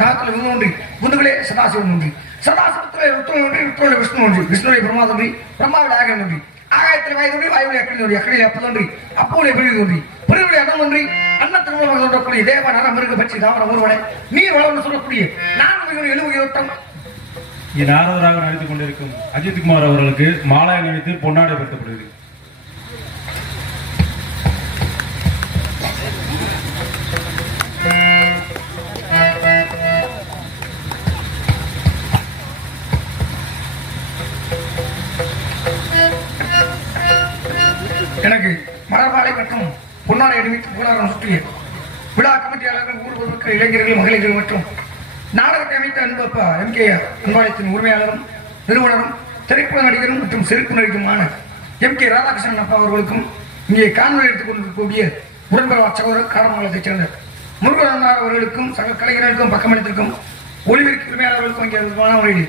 நாகத்தில் விஷ்ணு ஒன்றி குந்துகளே சதாசிவம் ஒன்றி சதாசிவத்திலே ருத்ரன் ஒன்றி ருத்ரோட விஷ்ணு ஒன்றி விஷ்ணுவை பிரம்மா தோன்றி பிரம்மாவில் ஆகாயம் ஒன்றி ஆகாயத்தில் வாய் தோன்றி வாயுடைய அக்கடி ஒன்றி அக்கடியில் அப்ப தோன்றி அப்போடைய பிரிவு தோன்றி பிரிவுடைய அண்ணன் ஒன்றி அன்னத்தின் மூலமாக தோன்றக்கூடிய தேவ நர மிருக பட்சி தாமர ஊர்வனை நீர் வளர்ந்து சொல்லக்கூடிய 4 எழுபது நாரதராக நடித்துக் கொண்டிருக்கும் அஜித்குமார் அவர்களுக்கு மாலை அணிவித்து பொன்னாடை பெற்றப்படுகிறது. எனக்கு மலர்மாலை மற்றும் பொன்னாடை அணிவித்து புகழாரம் சுற்றிய விழா கமிட்டியாளர்கள் ஊர் பொதுமக்கள் இளைஞர்கள் மகளிர்கள் மற்றும் நாடகத்தை அமைத்த அன்பப்பா எம்கேஆர் அன்பாலயத்தின் உரிமையாளரும் நிறுவனரும் திரைப்பட நடிகரும் மற்றும் சிறப்பு நடிகருமான எம்.கே. ராதாகிருஷ்ணன் அப்பா அவர்களுக்கும் இங்கே காணொலி எடுத்துக் கொண்டிருக்கக்கூடிய உடன்பெற சகோதரர் காரணமாகத்தைச் சேர்ந்த முருகனார் அவர்களுக்கும் சக கலைஞர்களுக்கும் பக்கமளித்திருக்கும் ஒளிபெருக்கு உரிமையாளர்களுக்கும் இங்கே மாணவர்களில்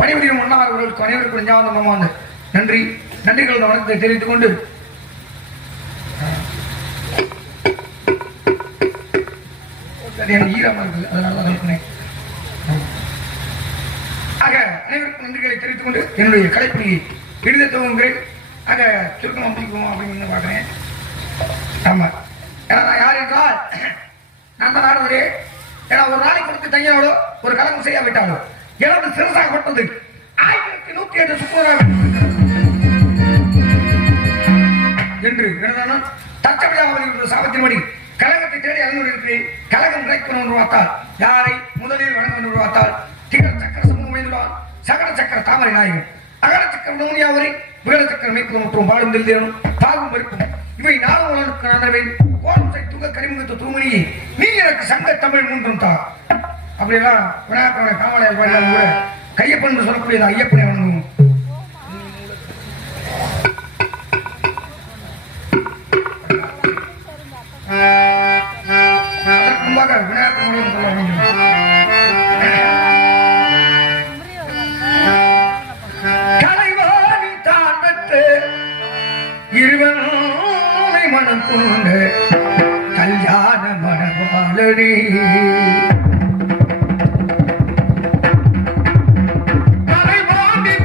பணிபுரியும் ஒன்னார் அவர்களுக்கும் அனைவருக்கும் நெஞ்சார்ந்த நன்றிகள் வணக்கத்தை தெரிவித்துக் கொண்டு ஈரமாக இருக்குது அதனால தான் ஆக அனைவருக்கும் நன்றிகளை தெரிவித்துக் கொண்டு என்னுடைய கலைப்பணியை எழுத துவங்குகிறேன். ஆக சுருக்கமாக முடிக்குவோம் அப்படின்னு பார்க்குறேன். ஆமா ஏன்னா நான் யார் என்றால் நான் தான் நாடுவரே. ஏன்னா ஒரு நாளைக்கு கொடுத்து தையனோடு ஒரு கலங்கம் செய்யாவிட்டாலோ எனது சிறசாகப்பட்டது 1108 சுக்குவராக என்று எனதான தச்சபடியாக சாபத்தின்படி கழகத்தை தேடி அழுந்து இருக்கிறேன். கழகம் கிடைக்கணும் என்று பார்த்தால் யாரை முதலில் வழங்க என்று பார்த்தால் திகழ் சக்கர சமூகம் சகல சக்கர தாமரை நாயகன் அகல சக்கர நோனியாவரை விகல சக்கர மேற்கு மற்றும் பாடும் தெல்லியனும் தாகும் வெறுப்பும் இவை 4 உலனுக்கு ஆதரவை கோலம் சை துக கரிமுகத்து தூமணியை நீ எனக்கு சங்க தமிழ் மூன்றும் தா அப்படியெல்லாம் விநாயகருடைய காமலையால் பாடினாலும் கூட கையப்பன் என்று சொல்லக்கூடிய ஐயப்பனை வணங்கும். அதற்கு முன்பாக விநாயகர் சொல்ல வேண்டும். கலைவாணி தான் பெற்று இருவனை மனம் கொண்ட கல்யாண மனவாளனே கலைவாணி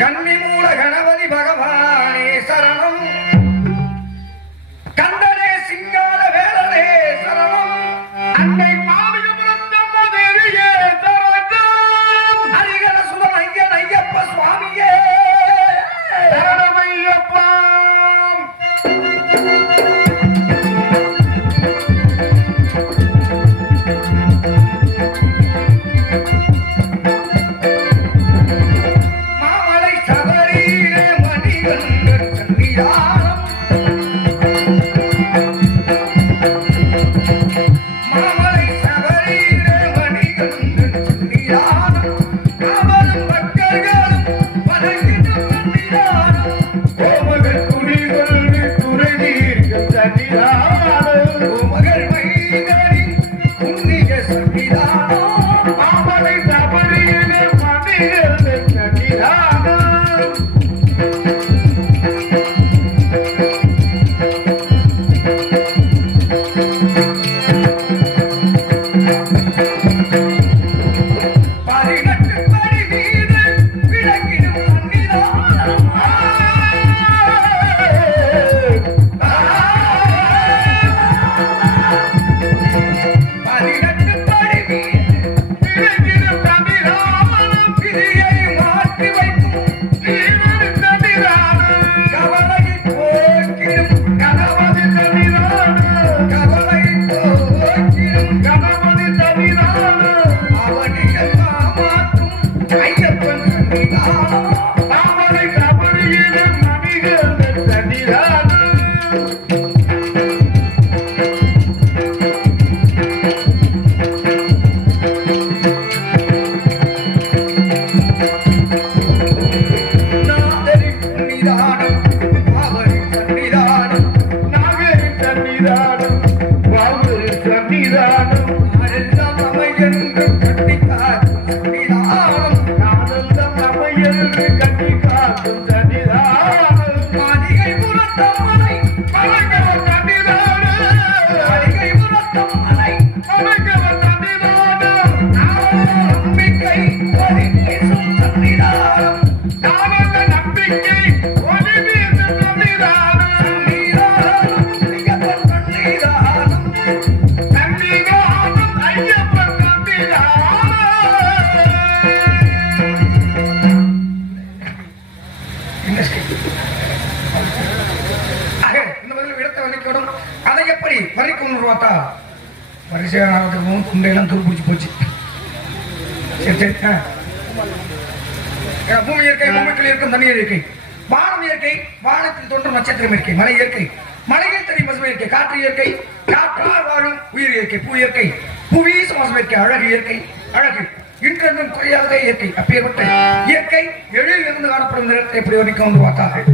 கன்னிமூல கணபதி பகவானே சரணம், கந்தனே சிங்கார வேலனே சரணம், அன்னை மாவியபுரத்தம்மதேவியே சரணம், ஹரிகர சுதன் ஐயன் ஐயப்ப சுவாமியே சரணம் ஐயப்பா. அதை எப்படி வரைக்கும் வரிசையாக குண்டையெல்லாம் துருப்பிடிச்சு போச்சு. சரி சரி. பூமி இயற்கை, பூமிக்குள் இருக்கும் தண்ணீர் இயற்கை, வானம் இயற்கை, வானத்தில் தோன்றும் நட்சத்திரம் இயற்கை, மலை இயற்கை, மலையில் தெரியும் பசுமை இயற்கை, காற்று இயற்கை, காற்றால் வாழும் உயிர் இயற்கை, பூ இயற்கை, புவி சுவாசம் இயற்கை, அழகு இயற்கை, அழகு இன்றென்றும் குறையாத இயற்கை. அப்பேற்பட்ட இயற்கை எழில் இருந்து காணப்படும் நிறத்தை எப்படி வரைக்கும் வந்து பார்த்தார்கள்.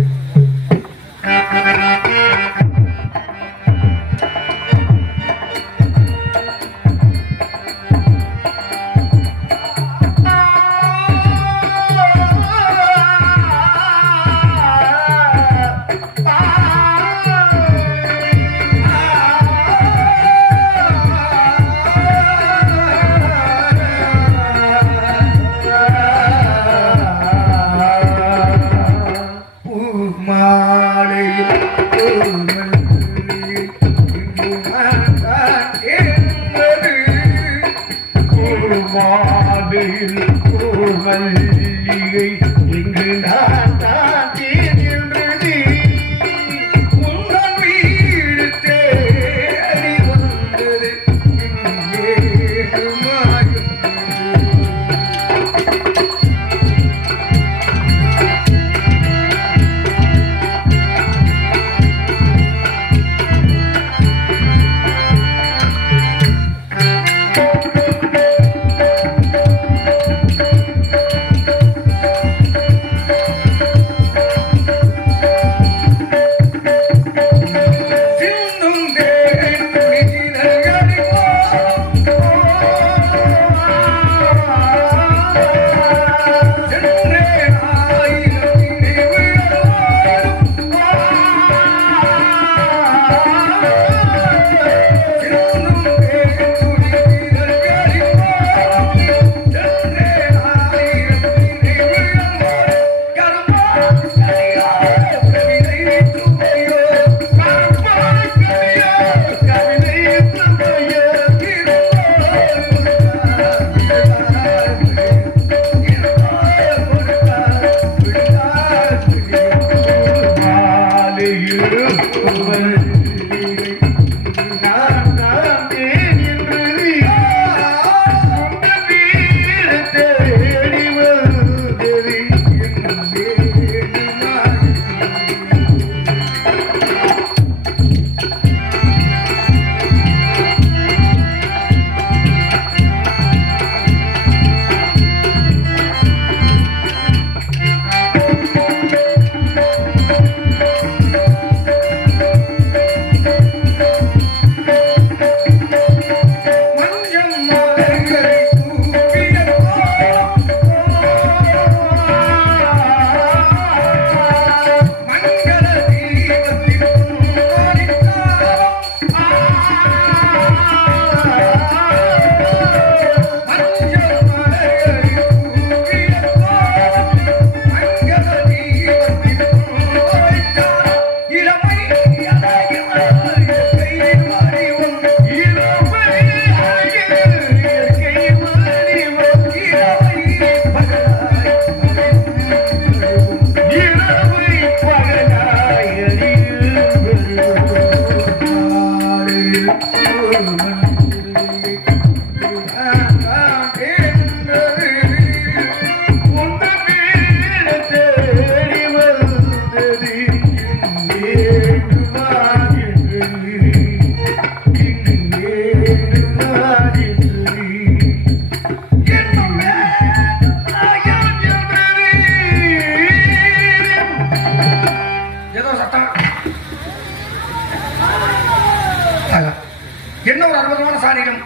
என்ன ஒரு அற்புதமான சாரீரம்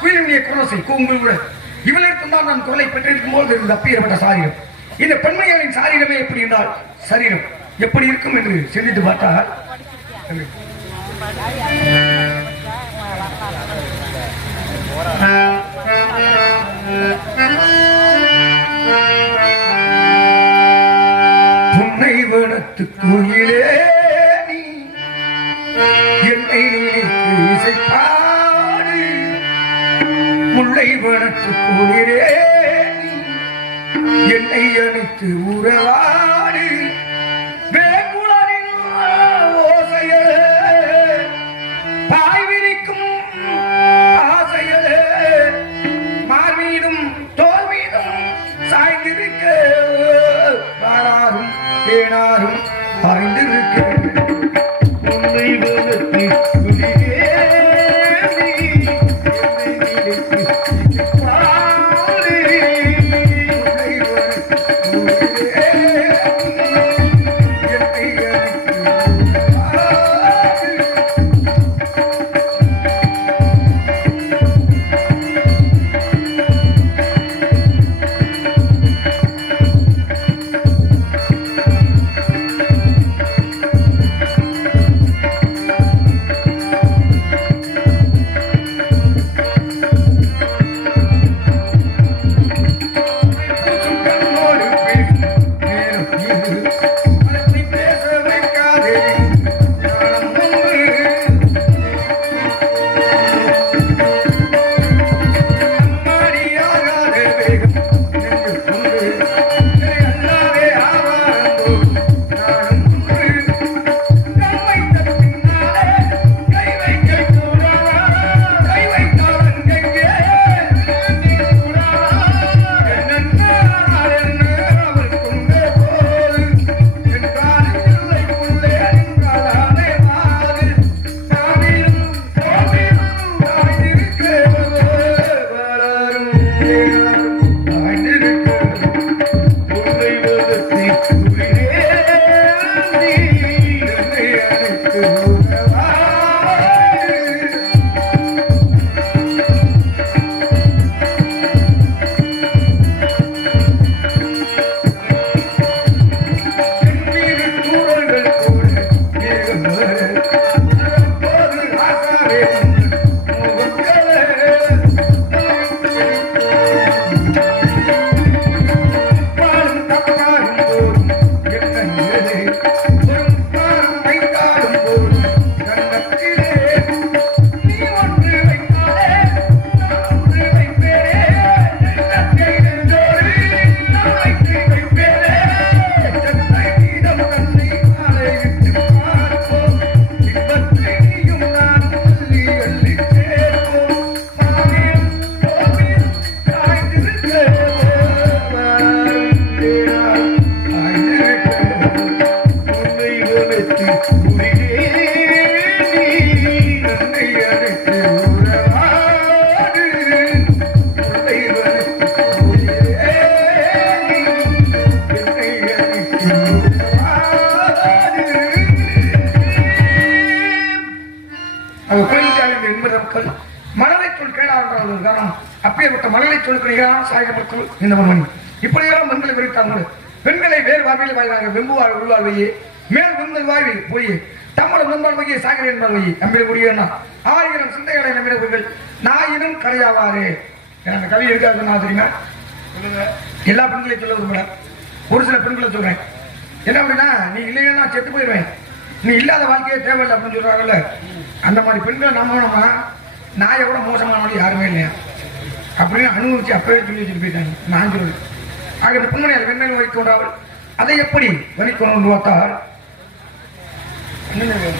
குயிலுடைய குரலசை கூங்குள் கூட இவளிடத்தில் தான் நான் குரலை பெற்றிருக்கும் போது இருந்து தப்பியப்பட்ட சாரீரம். இந்த பெண்மைகளின் சாரீரமே எப்படி என்றால் சரீரம் எப்படி இருக்கும் என்று சிந்தித்து பார்த்தால் புன்னை வனத்து கோயிலே நீ என்னை இசைப்பாடு முல்லை வனத்து கோயிலே நீ என்னை அணைத்து உறவாடு வேங்குளரின் ஓசையே பாய் விரிக்கும் ஆசையே மார்மீதும் தோல் மீதும் சாய்ந்திருக்க பாராரும் தேனாரும் பாய்ந்திருக்க உன்னை வளர்த்தி கோயில்காலில் என்பது மக்கள் மணலை சொல் கேளாத ஒரு காரணம். அப்படியேப்பட்ட மணலை சொல் நிகரான சாயப்பட்டு இந்த மண் இப்படியெல்லாம் பெண்களை விரித்தாங்க. பெண்களை வேறு வாழ்வில் வாயிலாக வெம்புவாழ் உள்வாழ்வையே மேல் வெம்பல் வாழ்வில் போய் தம்மோட முன்பால் வகையை சாகர என்பால் வகை அம்பில் முடியும்னா 1000 சிந்தைகளை நம்பினவர்கள் நாயினும் கரையாவாரு. எனக்கு கவி இருக்காது நான் தெரியுமா எல்லா பெண்களையும் சொல்ல விரும்பல, ஒரு சில பெண்களை சொல்றேன். என்ன அப்படின்னா நீ இல்லைன்னா நான் செத்து போயிடுவேன், நீ இல்லாத வாழ்க்கையே தேவையில்லை அப்படின்னு சொல்றாங்கல்ல. அந்த மாதிரி பெண்களை நம்பணுமா நாயை விட மோசமானவங்க யாருமே இல்லையா அப்படின்னு அனுபவிச்சு அப்பவே சொல்லி வச்சுட்டு போயிட்டாங்க. நான் சொல்றேன் ஆகிய பெண்மணி அதை வெண்மையில் வைக்கொண்டார்கள். அதை எப்படி வலிக்கொண்டு பார்த்தால் நிலவே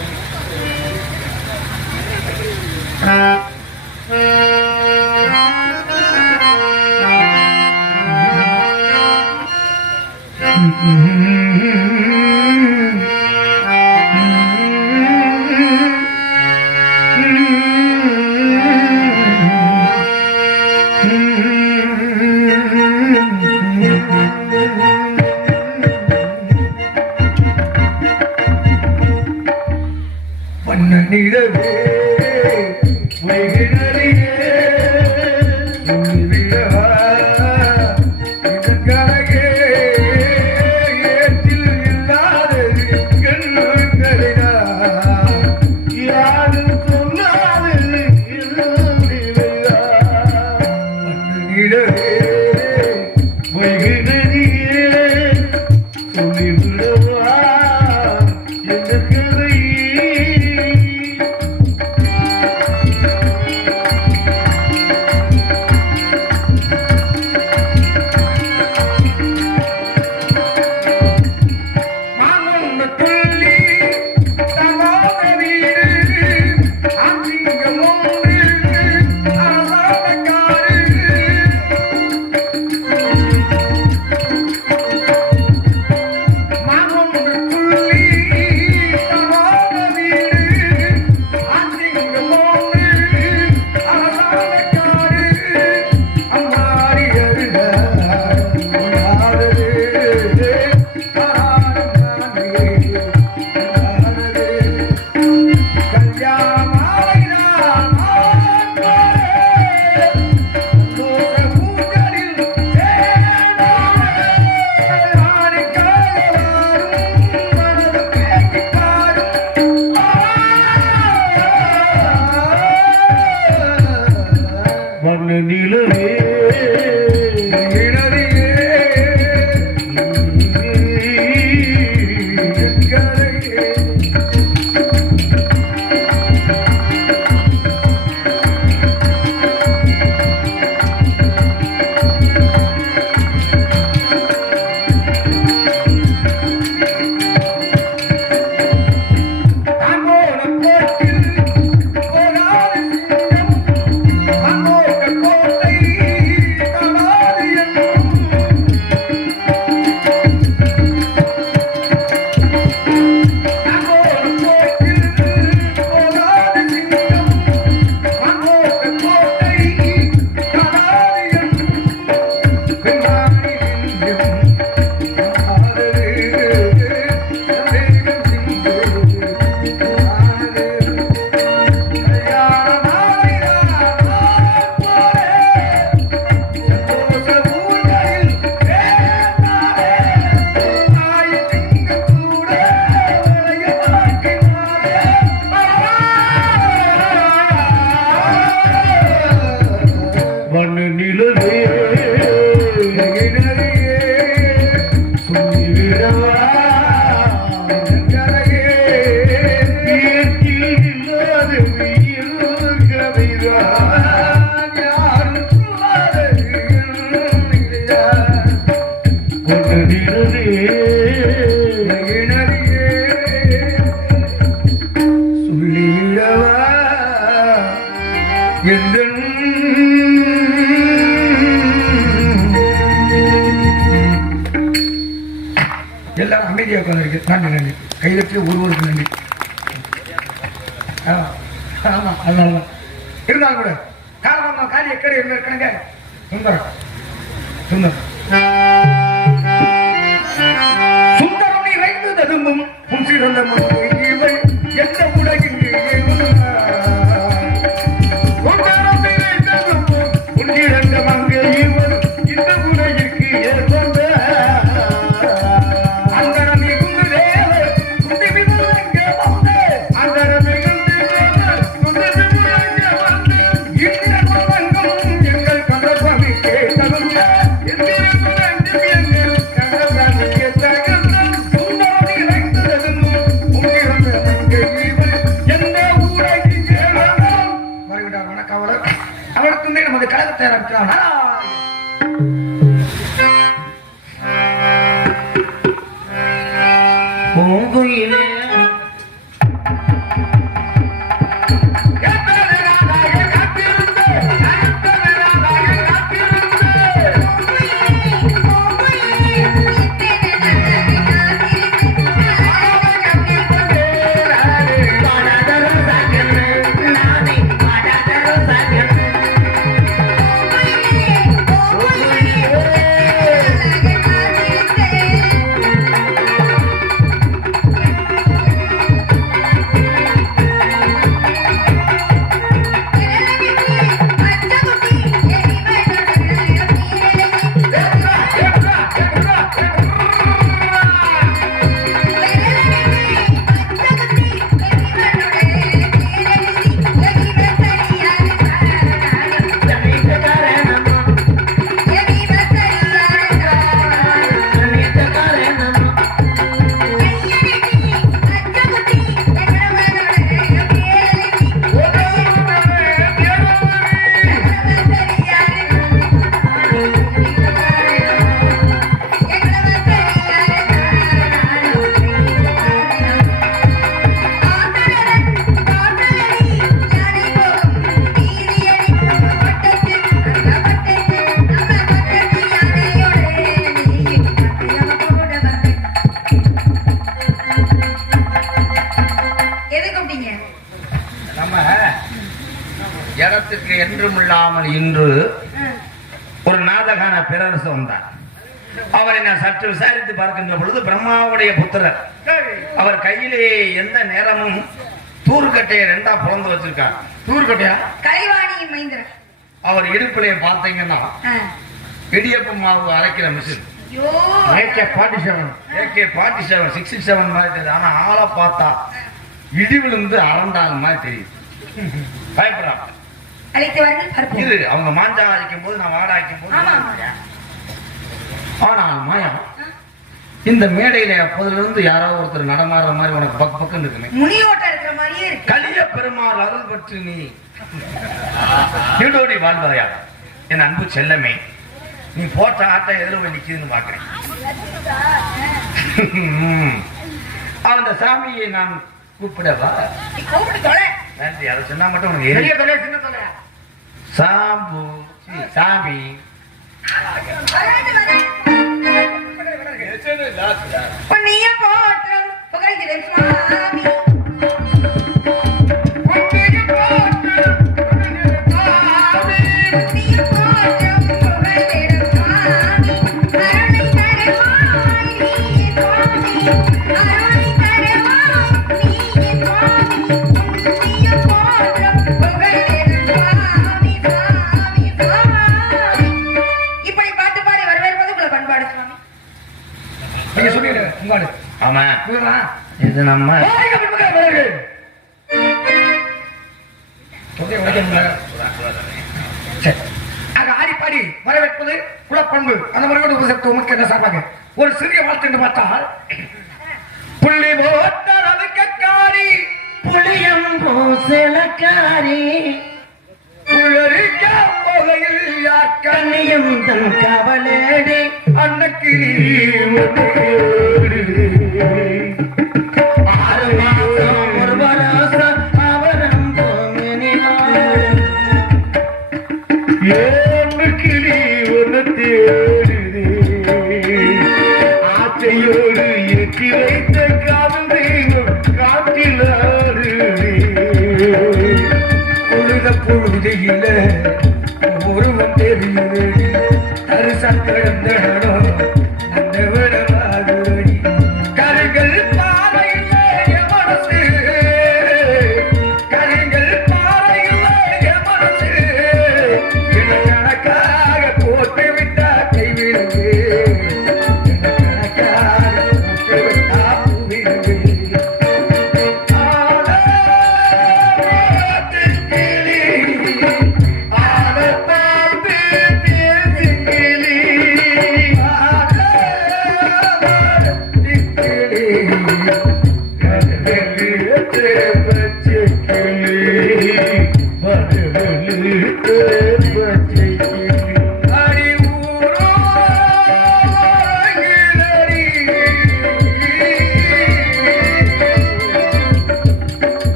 எல்லாரும் அமைதியாக உட்காந்துருக்கு. நன்றி நன்றி கைதட்டி ஒருவருக்கு நன்றி. ஆமா அதனாலதான் இருந்தாலும் கூட காலம் காலி எக்கடை என்ன இருக்கணுங்க. சுந்தரம் சுந்தரம் சுந்தரம் நிறைந்து ததும்பும் புன்சிறந்த எந்த உலகில் நடத்த ஆரம்பிக்கிறான். பூங்குயிலே இடத்துக்கு என்றும் இல்லாமல் இன்று ஒரு நாதகான பேரரசு வந்தார். அவரை நான் சற்று விசாரித்து பார்க்கின்ற பொழுது பிரம்மாவுடைய புத்திரர். அவர் கையிலே எந்த நேரமும் தூர்கட்டையை ரெண்டா பிறந்து வச்சிருக்கார். தூர்கட்டையா? கலைவாணியின் மைந்தர். அவர் இடுப்பிலே பார்த்தீங்கன்னா இடியப்ப மாவு அரைக்கிற மிஷின். AK-47 67 மாதிரி தெரியுது. ஆனா ஆளை பார்த்தா இடி விழுந்து அரண்டாங்க மாதிரி தெரியுது. பயப்படுறான். இது அவங்க மாஞ்சா அரைக்கும் போது நான் வாடாக்கும் போது. ஆனால் மாயா இந்த மேடையில அப்போதிலிருந்து யாரோ ஒருத்தர் நடமாடுற மாதிரி உனக்கு பக்கு பக்கம் இருக்குமே. முனியோட்டம் இருக்கிற மாதிரியே இருக்கு. கலிய பெருமாள் அருள் பற்றி நீ நீடோடி வாழ்வதையா என் அன்பு செல்லமே. நீ போட்ட ஆட்ட எதிர போய் நிக்குதுன்னு பாக்குறேன். அந்த சாமியை நான் கூப்பிடவா? நன்றி. அதை சொன்னா மட்டும் உனக்கு சாம்பு சாமி போற்றும் புகழ்கிறேன் சுவாமி. ஆமா இது நம்ம ஆடிப்பாடி வரவேற்பது குலப்பண்பு. அந்த மாதிரி உமக்கு என்ன சாப்பாங்க? ஒரு சிறிய வாழ்த்து என்று பார்த்தால் புள்ளி போட்டாரி புளியம் பூசலக்காரி புள்ளரிக்கையில் யாக்கண்ணியம் தன் கவலேடி அன்னக்கு 6 மாதம் ஒரு வருஷம் அவரம் ஏழு கிளி ஒன்று தேடுது ஆச்சையோடு ஏற்றி வைத்த காதல் தெய்வம் காட்டில் பொழுத பொழுதையில ஒருவன் தெரியுது தரிசன் கிடந்த அந்த விடவாகுடி கருங்கள் பாறையில் மனசு கருங்கள் பாறையில் மனசு கணக்காக போட்டு விட்டா கைவிடுது கணக்காக போட்டு விட்டா பூவிடுது ஆ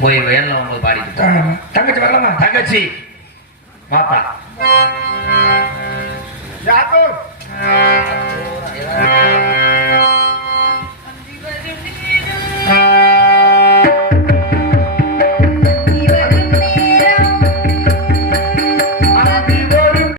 போய் வேலை 9 பாடிட்டு தங்கச்சி வரலாமா? தங்கச்சி வாப்பா